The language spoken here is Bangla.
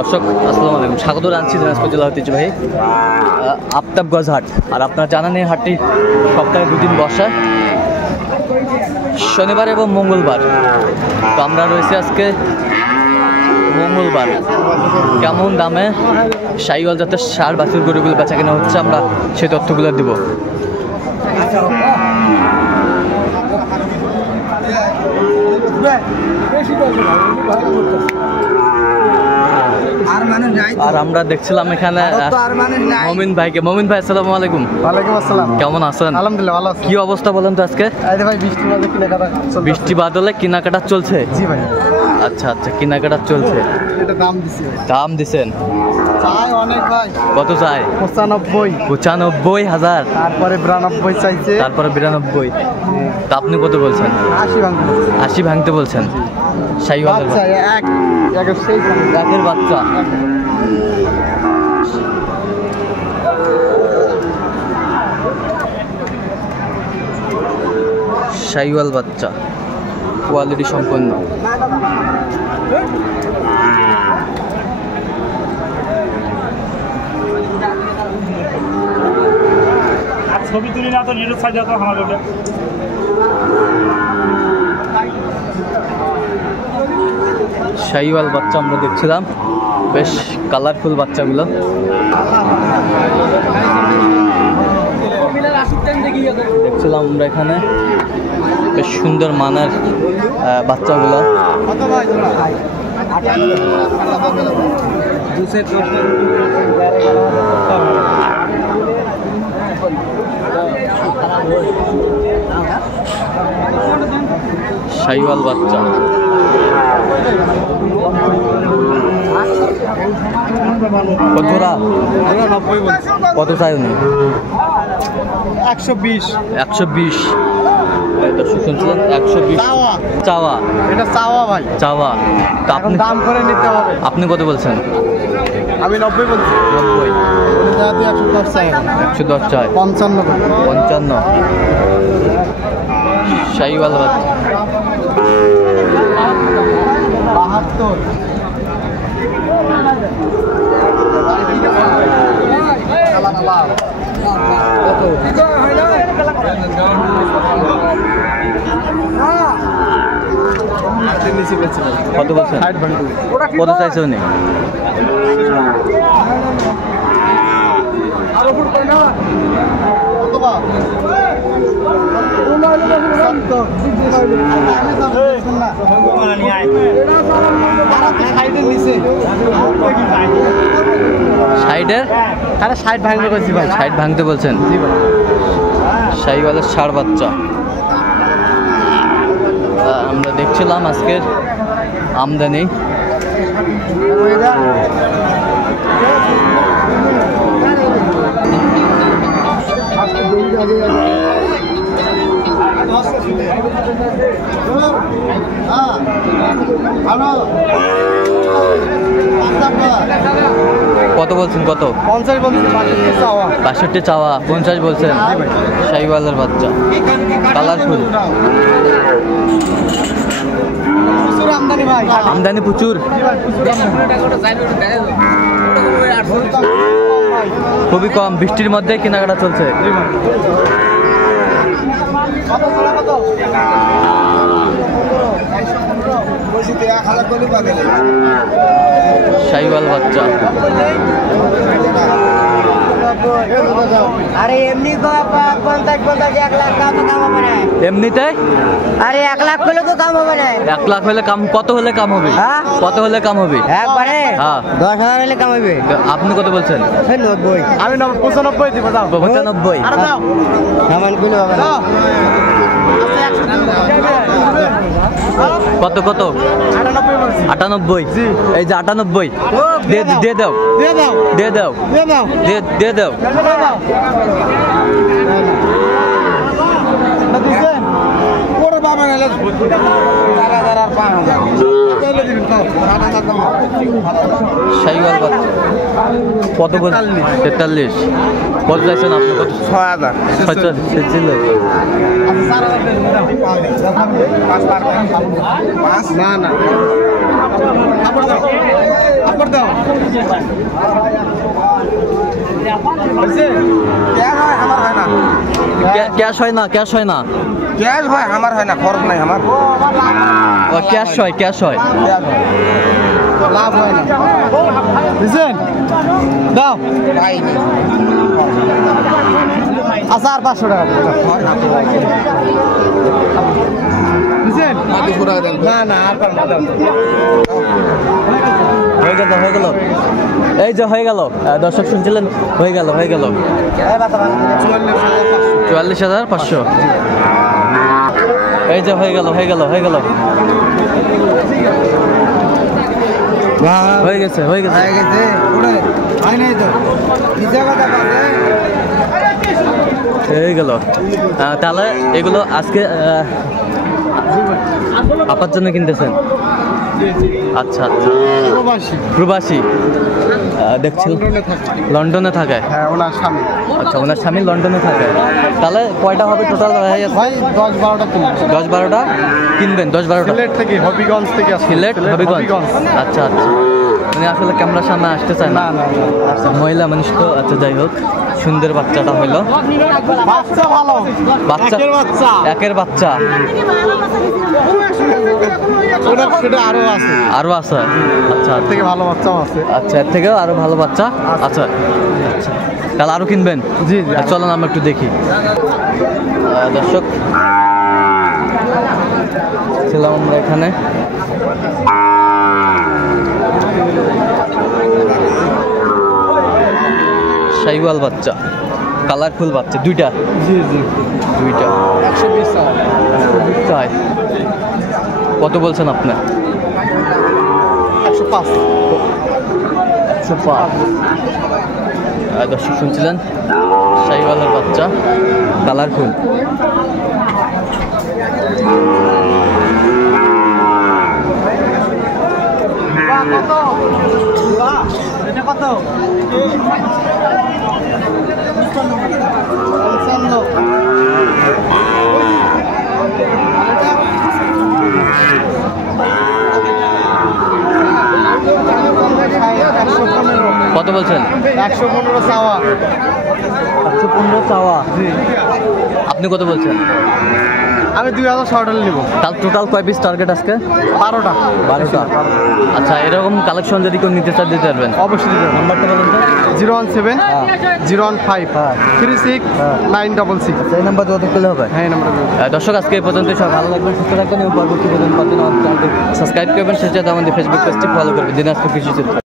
দর্শক আসসালামু আলাইকুম, স্বাগত জানাচ্ছি দিনাজপুর জেলা ঐতিহ্যবাহী আফতাবগঞ্জ হাট। আর আপনারা জানেন এই হাটটি সপ্তাহে 2 দিন বসে, শনিবার এবং মঙ্গলবার। তো আমরা রয়েছি আজকে মঙ্গলবার। কেমন দামে শাহিওয়াল জাতের ষাঁড় বাছুর গরুগুলো বেচা কেনা হচ্ছে, আমরা সেই তথ্যগুলো দিব। আর আমরা দেখছিলাম এখানে মমিন ভাইকে। মমিন ভাই আসসালামু আলাইকুম। ওয়ালাইকুম আসসালাম। কেমন আছেন? আলহামদুলিল্লাহ ভালো আছি। কি অবস্থা বলেন তো আজকে? এই ভাই বৃষ্টি বাদলে কেনাকাটা চলছে। বৃষ্টি বাদলে কেনাকাটা চলছে। জি ভাই। আচ্ছা আচ্ছা, কেনাকাটা চলছে। এটা দাম দিছি ভাই। দাম দিছেন? চাই অনেক ভাই। কত চাই? 95,000। তারপরে 92 চাইছে। তারপরে 92। তা আপনি কত বলছেন? 80 ভাঙতে। 80 ভাঙতে বলছেন। শাহিওয়ালের বাচ্চা একের বাচ্চা। শাহিওয়াল বাচ্চা, কোয়ালিটি সম্পন্ন। ছবি তুলি না তো নিরুৎ সাইজ তো আমার বলে শাহিওয়াল বাচ্চা আমরা দেখছিলাম, বেশ কালারফুল বাচ্চাগুলো। দেখছিলাম আমরা এখানে বেশ সুন্দর মানের বাচ্চাগুলো। শাহিওয়াল বাচ্চা কত চাই উনি? 120। 120। শুনছিলেন 120 চাওয়া? এটা চাওয়া ভাই, চাওয়া। তা আপনি দাম করে নিতে হবে। আপনি কত বলছেন? আমি 90 বলছি। 90। 110 চাই। 110 চাই। 55। শাহিওয়াল বাচ্চা 72। কত বলছেন? কত চাইছে উনি? সাইডের? আরে 60 ভাঙতে বলছি ভাই। 60 ভাঙতে বলছেন? শাহিওয়ালের ষাঁড় বাচ্চা আমরা দেখছিলাম আজকের আমদানি। কত বলছেন? কত? 50 বলছি। 62 চাওয়া। 50 বলছেন? শাহিওয়ালের বাচ্চা কালারফুল। আমদানি ভাই, আমদানি প্রচুর। খুবই কম, বৃষ্টির মধ্যে কেনাকাটা চলছে। শাহিওয়াল বাচ্চা আরে এমনি 50 1 লাখ টাকা তো কাম হবে না। এমনিতে? আরে 1 লাখ হলে তো কাম হবে না। 1 লাখ হলে কাম? কত হলে কাম হবে? হ্যাঁ? কত হলে কাম হবে? একবারে হ্যাঁ। 10,000 হলে কাম হবে। আপনি কত বলছেন? 90। আমি 95 দিব। দাও 95। আরে দাও সামান গুলো হবে না। কত? 98 বলছি। 98। এই যে 98 দিয়ে দাও। শাহিওয়াল বাচ্চা কত বল? 43। কত চাইছেন আপনি? কত? 6000 ছিল। না ক্যাশ হয় না ক্যাশ হয় আমার হয় না, খরচ নাই আমার। ক্যাশ হয় লাভ হয় না বুঝছেন দাও ভাই আচ্ছা আর 500 টাকা বুঝছেন না না আর পারবো না হয়ে গেল এই যে হয়ে গেল দর্শক শুনছিলেন হয়ে গেল 44,500 এই যে হয়ে গেল হয়ে গেছে হয় নাই তো নিজে কথা বলে হয়ে গেল তাহলে এগুলো আজকে আপার জন্য কিনতেছেন আচ্ছা প্রবাসী দেখছেন লন্ডনে থাকে হ্যাঁ ওনার স্বামী আচ্ছা ওনার স্বামী লন্ডনে থাকে তাহলে কয়টা হবে টোটাল ভাই 10-12টা কিনবেন 10-12টা কিনবেন 10-12টা সিলেট থেকে হবিগঞ্জ থেকে সিলেট হবিগঞ্জ আচ্ছা মানে আসলে ক্যামেরার সামনে আসতে চায় না আচ্ছা মহিলা মানুষ তো আচ্ছা যাই হোক সুন্দর বাচ্চাটা হইলো বাচ্চা ভালো একের বাচ্চা ওটা সেটা আরো আছে আচ্ছা এর থেকে ভালো বাচ্চাও আছে আচ্ছা এর থেকেও আরো ভালো বাচ্চা আচ্ছা তাহলে আরো কিনবেন জি চলো আমরা একটু দেখি দর্শক ছিলাম আমরা এখানে শাইওয়াল বাচ্চা কালারফুল বাচ্চা দুইটা দুইটা 120 টাকা কত বলছেন আপনি 105 দর্শক শুনছিলেন শাইওয়ালের বাচ্চা কালারফুল কত কত বলছেন 115 চাওয়া 115 চাওয়া আপনি কত বলছেন আমি 2000 শর্টাল নিব তাহলে টোটাল কয় পিস টার্গেট আজকে 12টা আচ্ছা এরকম কালেকশন যদি কেউ নিতে চান দিতে পারবেন অবশ্যই দিবেন নাম্বারটা বলুন তো 017-015-36-966 এই নাম্বার যোগাযোগ করলে হবে হ্যাঁ এই নাম্বার দর্শক আজকে এই পর্যন্ত সব ভালো লাগবেন সুস্থ থাকবেন এবং পরবর্তী পর্যন্ত সাবস্ক্রাইব করবেন সেটা আমাদের ফেসবুক পেজটি ফলো করবেন দিনাজপুর কৃষি চিত্র।